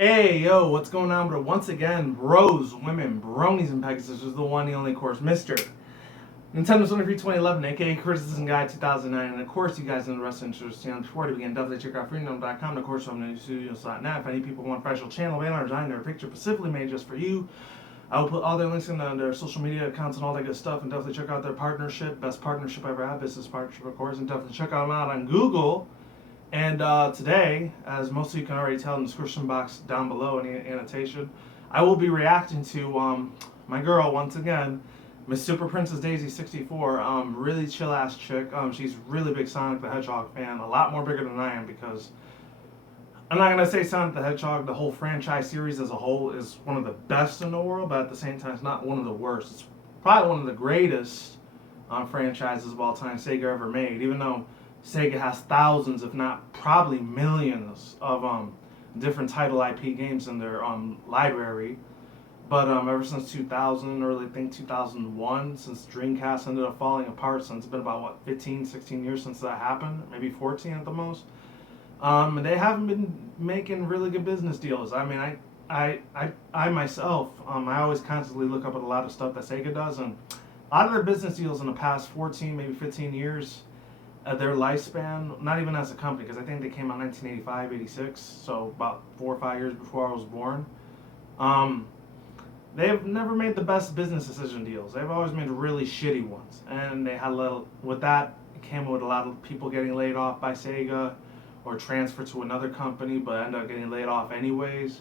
Hey, yo, what's going on, bro? Once again, bros, women, bronies, and pegasisters is the one, the only, of course, Mr. Nintendo 23 2011, aka Criticism Guide 2009. And of course, you guys in the wrestling industry, before we begin, definitely check out freedom.com. And of course, I'm studios.net. If any people want a special channel banner or design their picture specifically made just for you, I will put all their links in their social media accounts and all that good stuff. And definitely check out their partnership, best partnership I ever had, business partnership, of course. And definitely check them out on Google. And today, as most of you can already tell in the description box down below in the annotation, I will be reacting to my girl once again, Miss Super Princess Daisy 64. Really chill ass chick. She's really big Sonic the Hedgehog fan, a lot more bigger than I am because I'm not gonna say Sonic the Hedgehog, the whole franchise series as a whole is one of the best in the world, but at the same time, it's not one of the worst. It's probably one of the greatest franchises of all time Sega ever made, even though Sega has thousands, if not probably millions, of different title IP games in their library. But ever since 2000, or I think 2001, since Dreamcast ended up falling apart, since it's been about, what, 15, 16 years since that happened, maybe 14 at the most, they haven't been making really good business deals. I mean, I myself, I always constantly look up at a lot of stuff that Sega does, and a lot of their business deals in the past 14, maybe 15 years, their lifespan, not even as a company, because I think they came out 1985, 86, so about 4 or 5 years before I was born. They've never made the best business decision deals. They've always made really shitty ones, and they had a little. With that, it came with a lot of people getting laid off by Sega, or transferred to another company, but ended up getting laid off anyways.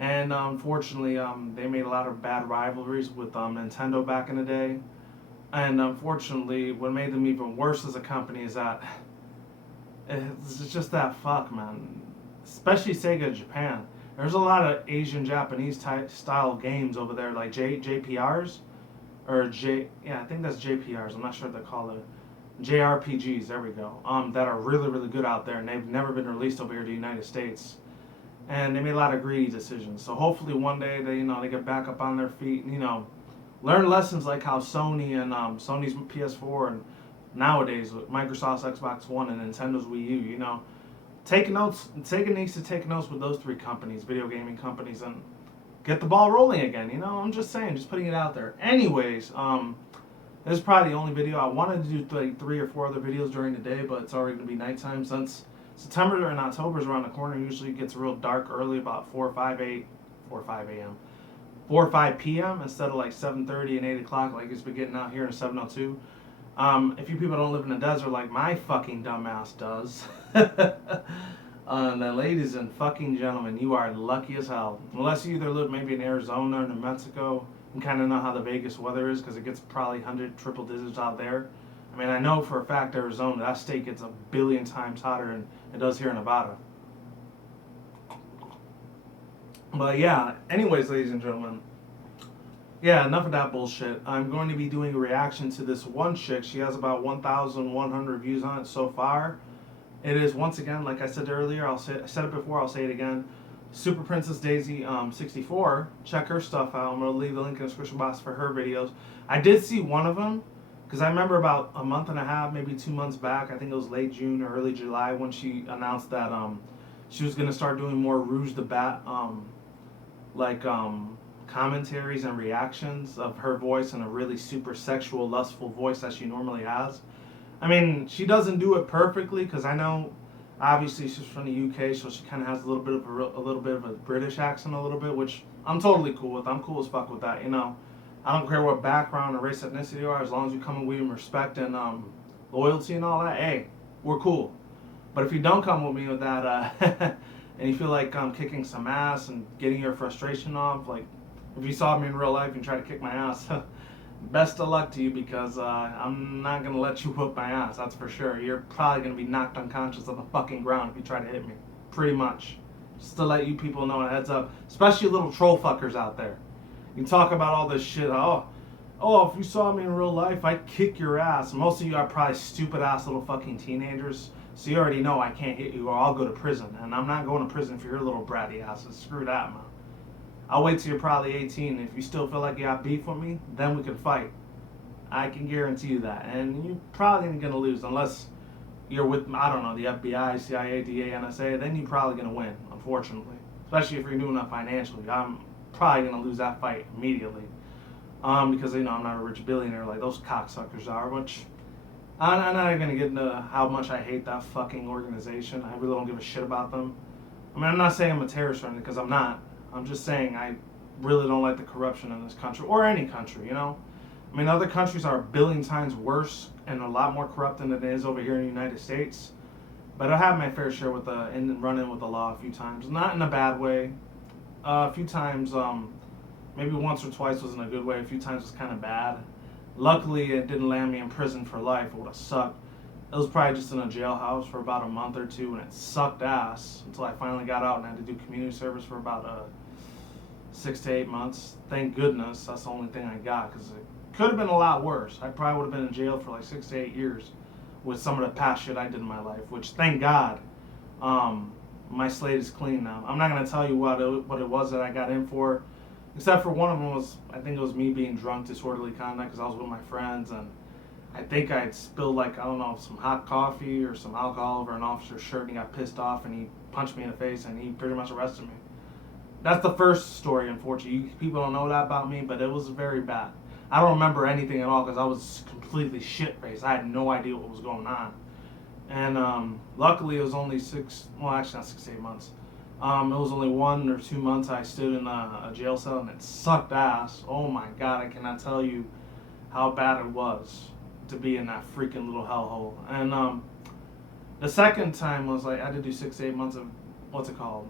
And unfortunately, they made a lot of bad rivalries with Nintendo back in the day. And unfortunately, what made them even worse as a company is that it's just that fuck, man. Especially Sega Japan. There's a lot of Asian Japanese type style games over there, like JPRs or I think that's JPRs. I'm not sure what they call it. JRPGs. There we go. That are really really good out there, and they've never been released over here to the United States. And they made a lot of greedy decisions. So hopefully one day they get back up on their feet and learn lessons like how Sony and Sony's PS4 and nowadays with Microsoft's Xbox One and Nintendo's Wii U, take notes. Sega needs to take notes with those three companies, video gaming companies, and get the ball rolling again. I'm just saying, just putting it out there. Anyways, this is probably the only video. I wanted to do like 3 or 4 other videos during the day, but it's already gonna be nighttime since September and October is around the corner. Usually it gets real dark early, about 4 or 5 a.m. 4 or 5 p.m. instead of like 7:30 and 8 o'clock like it's been getting out here in 7:02. If you people don't live in the desert like my fucking dumbass does, then ladies and fucking gentlemen, you are lucky as hell. Unless you either live maybe in Arizona or New Mexico and kind of know how the Vegas weather is because it gets probably 100 triple digits out there. I mean, I know for a fact Arizona, that state gets a billion times hotter than it does here in Nevada. But yeah, anyways, ladies and gentlemen, yeah, enough of that bullshit. I'm going to be doing a reaction to this one chick. She has about 1,100 views on it so far. It is, once again, like I said earlier, I said it before, I'll say it again, Super Princess Daisy 64. Check her stuff out. I'm going to leave the link in the description box for her videos. I did see one of them, because I remember about a month and a half, maybe 2 months back, I think it was late June or early July, when she announced that she was going to start doing more Rouge the Bat, commentaries and reactions of her voice in a really super sexual, lustful voice that she normally has. I mean, she doesn't do it perfectly because I know, obviously, she's from the UK, so she kind of has a little bit of a British accent, a little bit, which I'm totally cool with. I'm cool as fuck with that. I don't care what background or race, ethnicity you are, as long as you come with me respect and loyalty and all that. Hey, we're cool. But if you don't come with me with that, and you feel like kicking some ass and getting your frustration off, like if you saw me in real life and try to kick my ass, best of luck to you because I'm not going to let you whoop my ass, that's for sure. You're probably going to be knocked unconscious on the fucking ground if you try to hit me. Pretty much. Just to let you people know a heads up, especially little troll fuckers out there. You talk about all this shit, if you saw me in real life, I'd kick your ass. Most of you are probably stupid ass little fucking teenagers. So you already know I can't hit you or I'll go to prison. And I'm not going to prison for your little bratty asses. Screw that, man. I'll wait till you're probably 18. If you still feel like you got beef with me, then we can fight. I can guarantee you that. And you're probably going to lose unless you're with, I don't know, the FBI, CIA, DA, NSA. Then you're probably going to win, unfortunately. especially if you're doing that financially. I'm probably gonna lose that fight immediately, because I'm not a rich billionaire like those cocksuckers are. Which I'm not even gonna get into how much I hate that fucking organization. I really don't give a shit about them. I mean, I'm not saying I'm a terrorist or anything, because I'm not. I'm just saying I really don't like the corruption in this country, or any country, I mean, other countries are a billion times worse and a lot more corrupt than it is over here in the United States. But I have my fair share with running with the law a few times. Not in a bad way. A few times, maybe once or twice was in a good way. A few times was kind of bad. Luckily, it didn't land me in prison for life. It would have sucked. It was probably just in a jailhouse for about a month or two, and it sucked ass until I finally got out and had to do community service for about 6 to 8 months. Thank goodness that's the only thing I got, because it could have been a lot worse. I probably would have been in jail for like 6 to 8 years with some of the past shit I did in my life, which thank God, my slate is clean now. I'm not going to tell you what it was that I got in for, except for one of them was, I think it was me being drunk, disorderly conduct, because I was with my friends, and I think I spilled some hot coffee or some alcohol over an officer's shirt, and he got pissed off, and he punched me in the face, and he pretty much arrested me. That's the first story, unfortunately. People don't know that about me, but it was very bad. I don't remember anything at all because I was completely shit-faced. I had no idea what was going on. And luckily it was only not 6 to 8 months. It was only 1 or 2 months I stood in a jail cell, and it sucked ass. Oh my God, I cannot tell you how bad it was to be in that freaking little hellhole. And the second time was I had to do 6 to 8 months of, what's it called?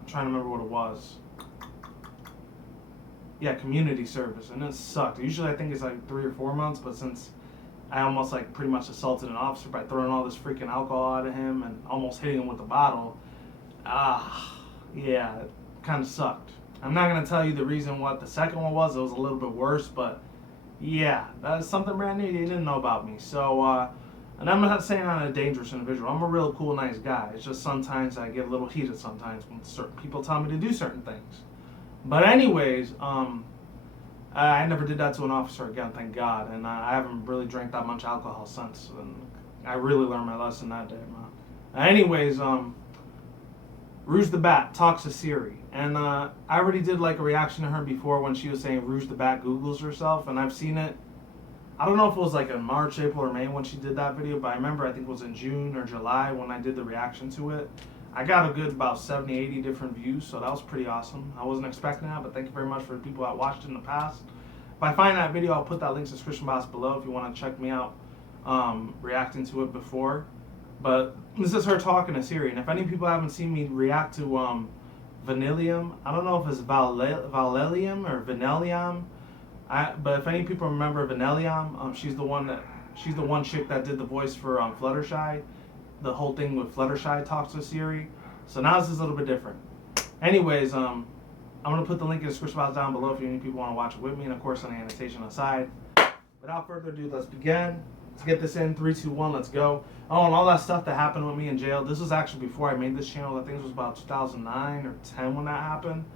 I'm trying to remember what it was. Yeah, community service, and it sucked. Usually I think it's like 3 or 4 months, but since I almost pretty much assaulted an officer by throwing all this freaking alcohol at him and almost hitting him with the bottle, yeah, it kind of sucked. I'm not going to tell you the reason what the second one was. It was a little bit worse, but yeah, that's something brand new you didn't know about me. So, and I'm not saying I'm a dangerous individual. I'm a real cool, nice guy. It's just sometimes I get a little heated sometimes when certain people tell me to do certain things. But anyways, I never did that to an officer again, thank God. And I haven't really drank that much alcohol since. And I really learned my lesson that day, man. Anyways, Rouge the Bat talks to Siri. And I already did a reaction to her before when she was saying Rouge the Bat Googles herself. And I've seen it. I don't know if it was in March, April, or May when she did that video. But I remember I think it was in June or July when I did the reaction to it. I got a good about 70, 80 different views, so that was pretty awesome. I wasn't expecting that, but thank you very much for the people that watched it in the past. If I find that video, I'll put that link in the description box below if you want to check me out reacting to it before. But this is her talking to Siri, and if any people haven't seen me react to Vanillium, I don't know if it's Valelium or Vanillium, but if any people remember Vanillium, she's the one chick that did the voice for Fluttershy. The whole thing with Fluttershy talks to Siri. So now this is a little bit different. Anyways, I'm going to put the link in the description box down below if any people want to watch it with me, and of course on the annotation aside. Without further ado, let's begin. Let's get this in. 3, 2, 1, let's go. Oh, and all that stuff that happened with me in jail. This was actually before I made this channel. I think it was about 2009 or 10 when that happened.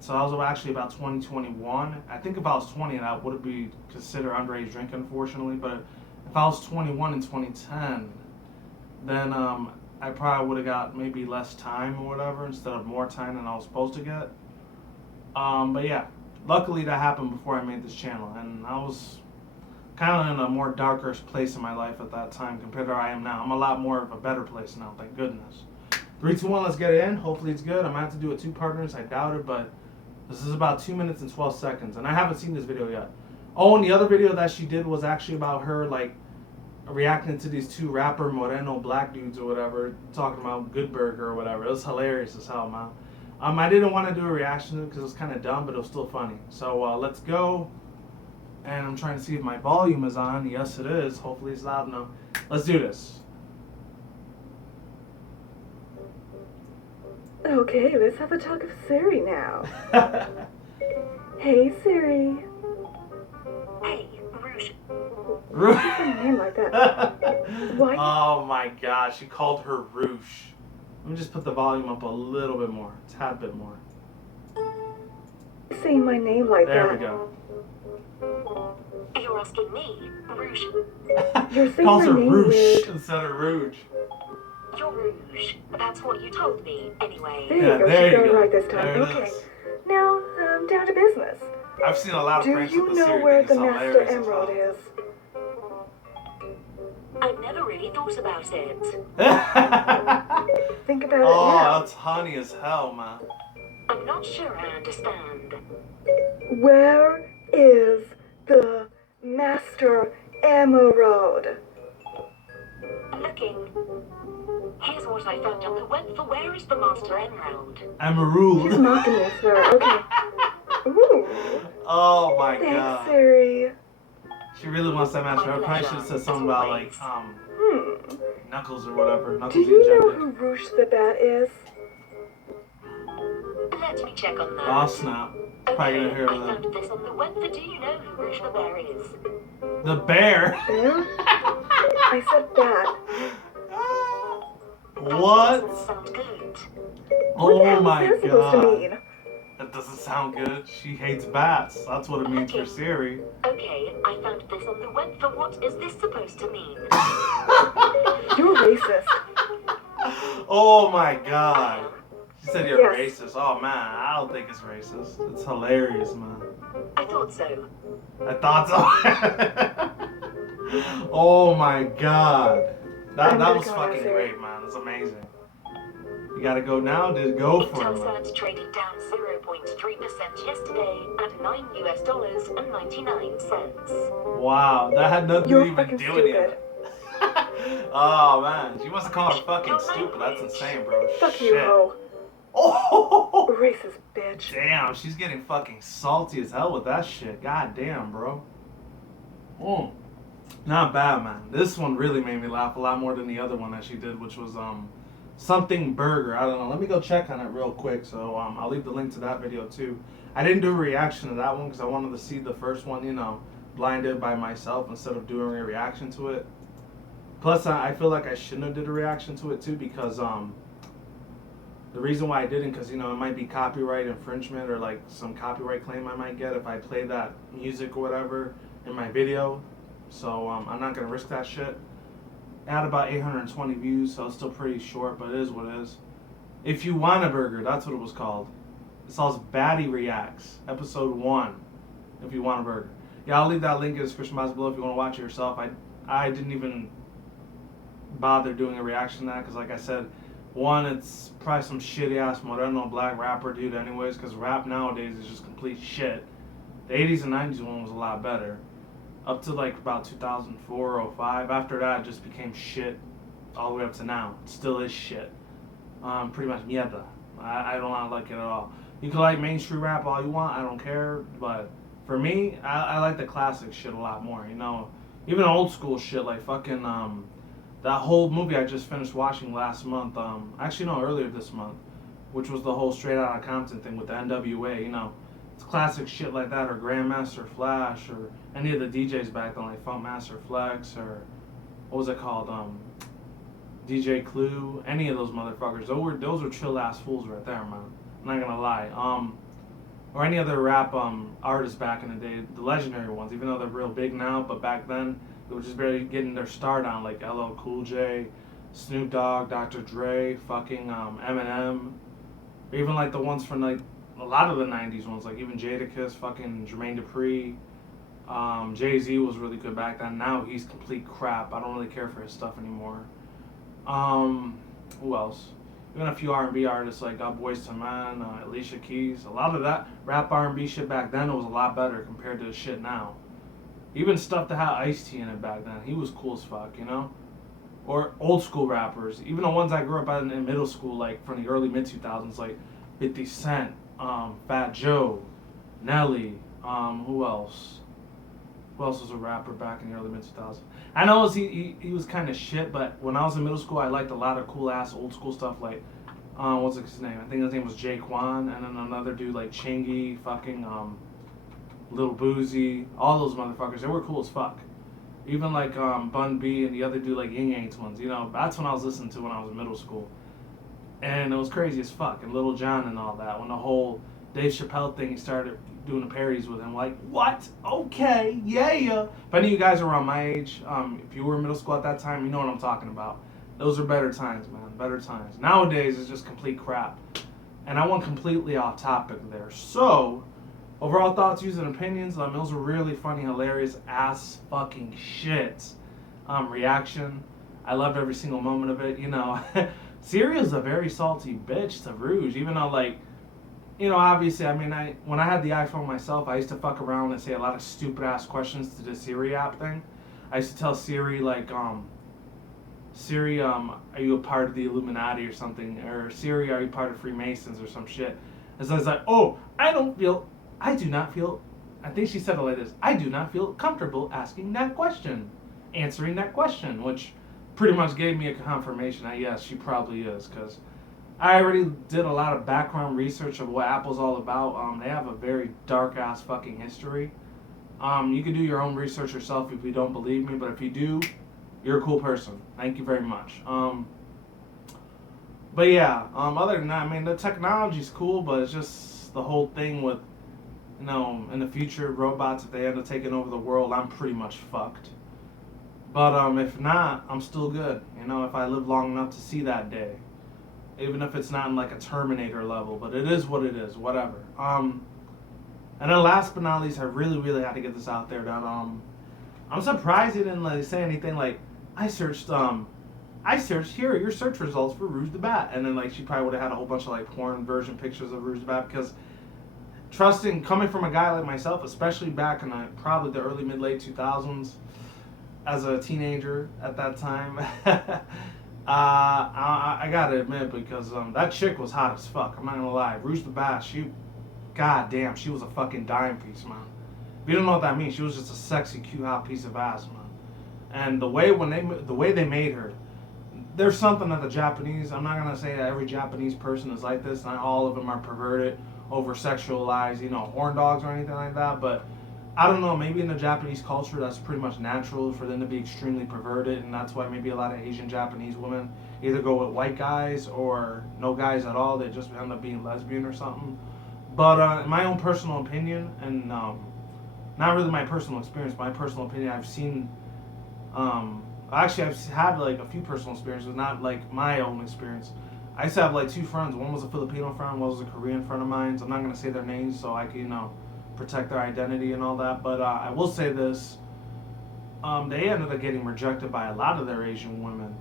So I was actually about 2021. I think if I was 20, that would be considered underage drinking, unfortunately. But if I was 21 in 2010... then I probably would have got maybe less time or whatever instead of more time than I was supposed to get. But yeah, luckily that happened before I made this channel, and I was kind of in a more darker place in my life at that time compared to where I am now. I'm a lot more of a better place now, thank goodness. 3, 2, 1, let's get it in. Hopefully it's good. I'm going to have to do it 2-parters. I doubt it, but this is about 2 minutes and 12 seconds, and I haven't seen this video yet. Oh, and the other video that she did was actually about her, reacting to these 2 rapper Moreno black dudes or whatever, talking about Good Burger or whatever. It was hilarious as hell, man. I didn't want to do a reaction because it was kind of dumb, but it was still funny. So let's go. And I'm trying to see if my volume is on. Yes, it is. Hopefully it's loud enough. Let's do this. Okay, let's have a talk of Siri now. Hey, Siri. Hey, Rouge. Why did you name like that? Why? Oh my gosh, she called her Rouge. Let me just put the volume up a little bit more, a tad bit more. Saying my name like there that. There we go. You're asking me, Rouge. You're saying calls my her name Rouge weird. instead of Rouge. You're rouge. That's what you told me, anyway. There you Yeah, go. there She got you it go. right this time. There it Okay. is. Now, down to business. I've seen a lot of Do pranks you with the know Siri where thing. the It's Master hilarious as Emerald hell. is? I've never really thought about it. Think about it Oh, now. that's honey as hell, man. I'm not sure I understand. Where is the Master Emerald? Looking. Here's what I found on the web for where is the Master Emerald. She's Emerald. mocking you, sir. Okay. Ooh. Oh my Thanks, god. Siri. She really wants that match. I probably should have said something about like Knuckles or whatever. Knuckles Do you the know Agenda. who Roosh the Bat is? Let me check on that. Oh snap. Probably gonna hear I that. found this on the web for do you know who Rouge the Bear is? The bear. Bear? I said bat. That What? doesn't sound good. What the Oh hell my is that supposed to god. mean? That doesn't sound good. She hates bats. That's what it means for Siri. Okay, I found this on the web for what is this supposed to mean? You're racist. Oh my god. She said you're Yes. racist. Oh man, I don't think it's racist. It's hilarious, man. I thought so. I thought so. Oh my god. That I'm gonna was go now, fucking Siri. great, man. It's amazing. You gotta go now? Just go It for it, turns man. out traded down 0.3% yesterday at $9.99. Wow, that had nothing You're to even fucking do with stupid. it. Oh man, she wants to call her fucking stupid. That's insane, bro. Fuck you, Shit. ho. Oh, Racist bitch. damn, she's getting fucking salty as hell with that shit. God damn, bro. Not bad, man. This one really made me laugh a lot more than the other one that she did, which was something burger. I don't know. Let me go check on it real quick. So I'll leave the link to that video too. I didn't do a reaction to that one because I wanted to see the first one, you know, blinded by myself instead of doing a reaction to it. Plus, I feel like I shouldn't have did a reaction to it too because the reason why I didn't, because you know, it might be copyright infringement or like some copyright claim I might get if I play that music or whatever in my video. So I'm not gonna risk that shit. It had about 820 views, so it's still pretty short, but it is what it is. If You Want a Burger, that's what it was called. It's called Batty Reacts, episode 1. If You Want a Burger. Yeah, I'll leave that link in the description box below if you want to watch it yourself. I didn't even bother doing a reaction to that because, like I said, one, it's probably some shitty ass Moreno black rapper dude, anyways. Because rap nowadays is just complete shit. The 80s and 90s one was a lot better, up to like about 2004 or 05. After that, it just became shit all the way up to now. It still is shit. Pretty much mierda. I don't like it at all. You can like mainstream rap all you want. I don't care. But for me, I like the classic shit a lot more. You know, even old school shit like fucking that whole movie I just finished watching last month. Actually no, earlier this month, which was the whole Straight Outta Compton thing with the NWA. You know, it's classic shit like that, or Grandmaster Flash, or any of the DJs back then, like Funkmaster Flex, or what was it called? DJ Clue, any of those motherfuckers. Those were chill ass fools right there, man. I'm not gonna lie. Or any other rap artists back in the day, the legendary ones, even though they're real big now, but back then they were just barely getting their start on, like LL Cool J, Snoop Dogg, Dr. Dre, fucking Eminem, or even like the ones from like a lot of the '90s ones, like even Jadakiss, fucking Jermaine Dupri. Jay-Z was really good back then. Now he's complete crap. I don't really care for his stuff anymore. Who else? Even a few R&B artists like Boyz II Men, Alicia Keys. A lot of that rap R&B shit back then was a lot better compared to the shit now. Even stuff that had Ice-T in it back then. He was cool as fuck, you know? Or old school rappers. Even the ones I grew up in middle school, like from the early mid-2000s, like 50 Cent, Fat Joe, Nelly, who else? Who else was a rapper back in the early mid-2000s? I know he was kind of shit, but when I was in middle school, I liked a lot of cool-ass old school stuff like, what's his name? I think his name was Jaquan, and then another dude like Chingy, fucking, Lil Boozy, all those motherfuckers. They were cool as fuck. Even like Bun B and the other dude like Ying Yang Twins, you know, that's when I was listening to when I was in middle school. And it was crazy as fuck. And Little John and all that. When the whole Dave Chappelle thing, he started doing the parodies with him. Like, what? Okay, yeah. If any of you guys are around my age, if you were in middle school at that time, you know what I'm talking about. Those are better times, man. Better times. Nowadays, it's just complete crap. And I went completely off topic there. So, overall thoughts, views, and opinions. It was a really funny, hilarious, ass fucking shit reaction. I loved every single moment of it. You know, SIRI is a very salty bitch to Rouge. Even though, like, you know, obviously, I mean, when I had the iPhone myself, I used to fuck around and say a lot of stupid ass questions to the SIRI app thing. I used to tell SIRI, like, Siri, are you a part of the Illuminati or something? Or Siri, are you part of Freemasons or some shit? And so I was like, oh, I do not feel, I think she said it like this, I do not feel comfortable asking that question, answering that question, which pretty much gave me a confirmation that yes, she probably is, because I already did a lot of background research of what Apple's all about. They have a very dark ass fucking history. You can do your own research yourself if you don't believe me, but if you do, you're a cool person. Thank you very much. But yeah, other than that, I mean, the technology's cool, but it's just the whole thing with, you know, in the future, robots, if they end up taking over the world, I'm pretty much fucked. But if not, I'm still good. You know, if I live long enough to see that day. Even if it's not in like a Terminator level, but it is what it is, whatever. And then last but not least, I really had to get this out there that I'm surprised he didn't like say anything like, I searched here are your search results for Rouge the Bat, and then like she probably would have had a whole bunch of like porn version pictures of Rouge the Bat, because coming from a guy like myself, especially back in probably the early mid-late 2000s, as a teenager at that time, I gotta admit, because that chick was hot as fuck. I'm not gonna lie, Rouge the Bat, goddamn, she was a fucking dime piece, man. If you don't know what that means, she was just a sexy, cute, hot piece of ass, man. And the way they made her, there's something that the Japanese, I'm not gonna say that every Japanese person is like this, not all of them are perverted, over sexualized, you know, horn dogs or anything like that, but I don't know, maybe in the Japanese culture that's pretty much natural for them to be extremely perverted, and that's why maybe a lot of Asian Japanese women either go with white guys or no guys at all, they just end up being lesbian or something. But in my own personal opinion, and not really my personal experience, my personal opinion, I've seen, actually I've had like a few personal experiences, not like my own experience. I used to have like two friends, one was a Filipino friend, one was a Korean friend of mine, so I'm not going to say their names so I can, you know, protect their identity and all that, but I will say this, they ended up getting rejected by a lot of their Asian women.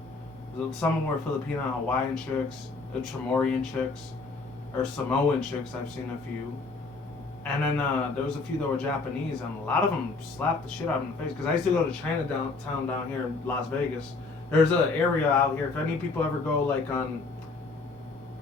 Some were Filipino and Hawaiian chicks, Chamorrian chicks, or Samoan chicks, I've seen a few. And then there was a few that were Japanese, and a lot of them slapped the shit out of them in the face, because I used to go to Chinatown down here in Las Vegas. There's an area out here, if any people ever go like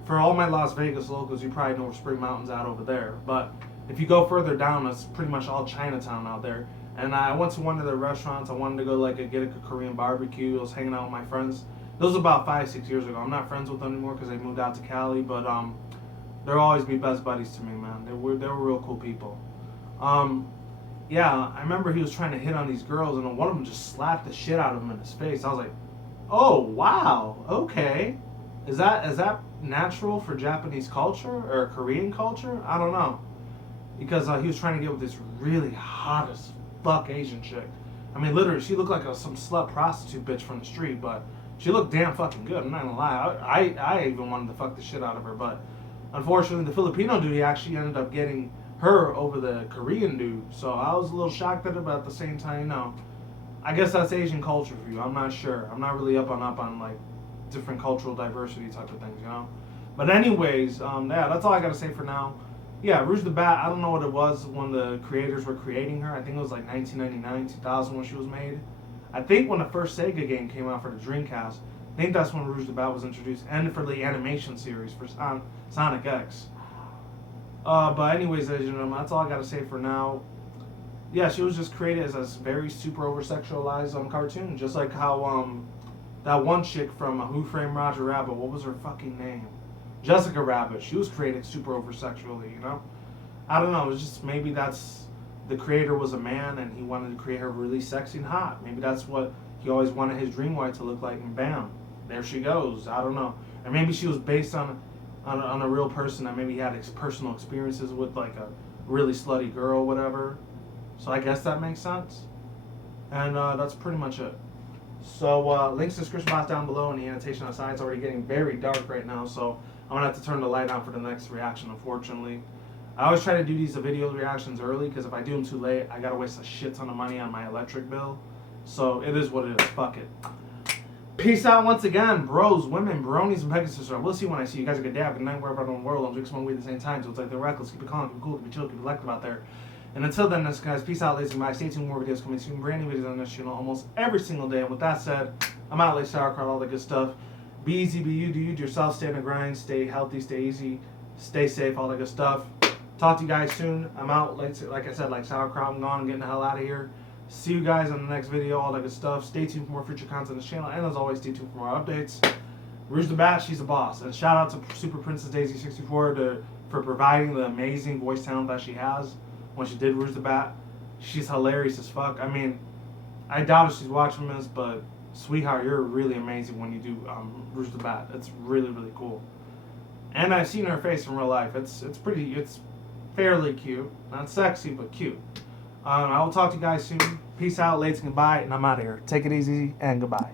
for all my Las Vegas locals, you probably know where Spring Mountain's out over there, but if you go further down, it's pretty much all Chinatown out there. And I went to one of the restaurants. I wanted to go get a Korean barbecue. I was hanging out with my friends. This was about 5-6 years ago. I'm not friends with them anymore because they moved out to Cali. But they'll always be best buddies to me, man. They were real cool people. Yeah, I remember he was trying to hit on these girls, and one of them just slapped the shit out of him in his face. I was like, oh wow, okay. Is that natural for Japanese culture or Korean culture? I don't know. Because he was trying to get with this really hot as fuck Asian chick. I mean, literally, she looked like some slut prostitute bitch from the street, but she looked damn fucking good. I'm not gonna lie. I even wanted to fuck the shit out of her, but unfortunately, the Filipino dude, he actually ended up getting her over the Korean dude. So I was a little shocked at it, but at the same time, you know, I guess that's Asian culture for you. I'm not sure. I'm not really up on like different cultural diversity type of things, you know. But anyways, yeah, that's all I gotta say for now. Yeah, Rouge the Bat, I don't know what it was when the creators were creating her. I think it was like 1999, 2000 when she was made. I think when the first Sega game came out for the Dreamcast, I think that's when Rouge the Bat was introduced, and for the animation series for Sonic X. But anyways, ladies and gentlemen, that's all I gotta say for now. Yeah, she was just created as a very super over-sexualized cartoon, just like how that one chick from Who Framed Roger Rabbit, what was her fucking name? Jessica Rabbit, she was created super over-sexually, you know? I don't know, it's just maybe that's, the creator was a man and he wanted to create her really sexy and hot. Maybe that's what he always wanted his dream wife to look like, and bam, there she goes. I don't know. Or maybe she was based on a real person that maybe he had personal experiences with, like a really slutty girl or whatever. So I guess that makes sense. And that's pretty much it. So links to the description box down below and the annotation on the side. It's already getting very dark right now, so I'm gonna have to turn the light on for the next reaction, unfortunately. I always try to do these video reactions early because if I do them too late, I gotta waste a shit ton of money on my electric bill. So it is what it is. Fuck it. Peace out once again, bros, women, bronies, and pegasisters. I will see you when I see you. Guys, have a good day, have a good night, wherever in the world. I'm drinking some weed at the same time, so it's like they're reckless. Keep it calm, keep it cool, keep it chill, keep it collective out there. And until then, guys, peace out, ladies and guys. Stay tuned, more videos coming soon. Brand new videos on this channel almost every single day. And with that said, I'm out, like sauerkraut, all the good stuff. Be easy, be you, do you yourself. Stay on the grind, stay healthy, stay easy, stay safe, all that good stuff. Talk to you guys soon. I'm out, like I said, like sauerkraut. I'm gone. I'm getting the hell out of here. See you guys on the next video, all that good stuff. Stay tuned for more future content on this channel. And as always, stay tuned for more updates. Rouge the Bat, she's a boss. And shout out to Super Princess Daisy 64 for providing the amazing voice talent that she has when she did Rouge the Bat. She's hilarious as fuck. I mean, I doubt if she's watching this, but sweetheart, you're really amazing when you do Rouge the Bat. It's really, really cool. And I've seen her face in real life. It's fairly cute. Not sexy, but cute. I will talk to you guys soon. Peace out, ladies, and goodbye, and I'm out of here. Take it easy, and goodbye.